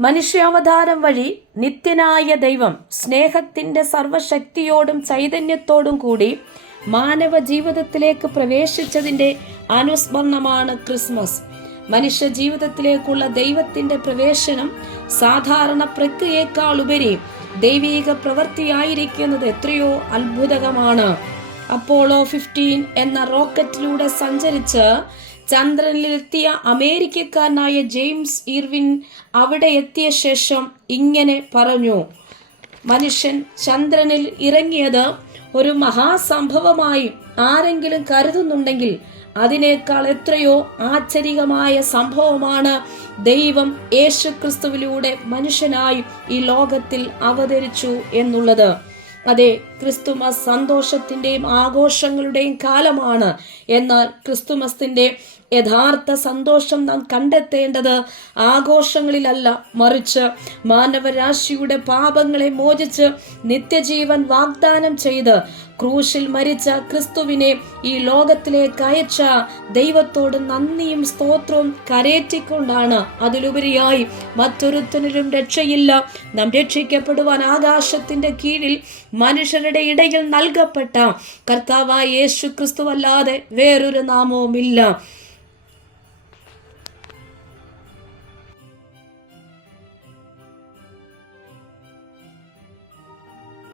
മനുഷ്യാവതാരം വഴി നിത്യനായ ദൈവം സ്നേഹത്തിന്റെ സർവശക്തിയോടും ചൈതന്യത്തോടും കൂടി മാനവ ജീവിതത്തിലേക്ക് പ്രവേശിച്ചതിന്റെ അനുസ്മരണമാണ് ക്രിസ്മസ്. മനുഷ്യ ജീവിതത്തിലേക്കുള്ള ദൈവത്തിന്റെ പ്രവേശനം സാധാരണ പ്രക്രിയയേക്കാൾ ഉപരി ദൈവീക പ്രവൃത്തിയായിരിക്കുന്നത് എത്രയോ അത്ഭുതകമാണ്. അപ്പോളോ 15 എന്ന റോക്കറ്റിലൂടെ സഞ്ചരിച്ച് ചന്ദ്രനിലെത്തിയ അമേരിക്കക്കാരനായ ജെയിംസ് ഇർവിൻ അവിടെ എത്തിയ ശേഷം ഇങ്ങനെ പറഞ്ഞു: മനുഷ്യൻ ചന്ദ്രനിൽ ഇറങ്ങിയത് ഒരു മഹാസംഭവമായി ആരെങ്കിലും കരുതുന്നുണ്ടെങ്കിൽ അതിനേക്കാൾ എത്രയോ ആശ്ചര്യകമായ സംഭവമാണ് ദൈവം യേശുക്രിസ്തുവിലൂടെ മനുഷ്യനായി ഈ ലോകത്തിൽ അവതരിച്ചു എന്നുള്ളത്. അതെ, ക്രിസ്തുമസ് സന്തോഷത്തിന്റെയും ആഘോഷങ്ങളുടെയും കാലമാണ്. എന്നാൽ ക്രിസ്തുമസിന്റെ യഥാർത്ഥ സന്തോഷം നാം കണ്ടെത്തേണ്ടത് ആഘോഷങ്ങളിലല്ല, മറിച്ച് മാനവരാശിയുടെ പാപങ്ങളെ മോചിച്ച് നിത്യജീവൻ വാഗ്ദാനം ചെയ്ത് ക്രൂശിൽ മരിച്ച ക്രിസ്തുവിനെ ഈ ലോകത്തിലേക്ക് അയച്ച ദൈവത്തോട് നന്ദിയും സ്തോത്രവും കരേറ്റിക്കൊണ്ടാണ്. അതിലുപരിയായി മറ്റൊരുത്തനിലും രക്ഷയില്ല. നാം രക്ഷിക്കപ്പെടുവാൻ ആകാശത്തിന്റെ കീഴിൽ മനുഷ്യരുടെ ഇടയിൽ നൽകപ്പെട്ട കർത്താവായ യേശു ക്രിസ്തുവല്ലാതെ വേറൊരു നാമവുമില്ല.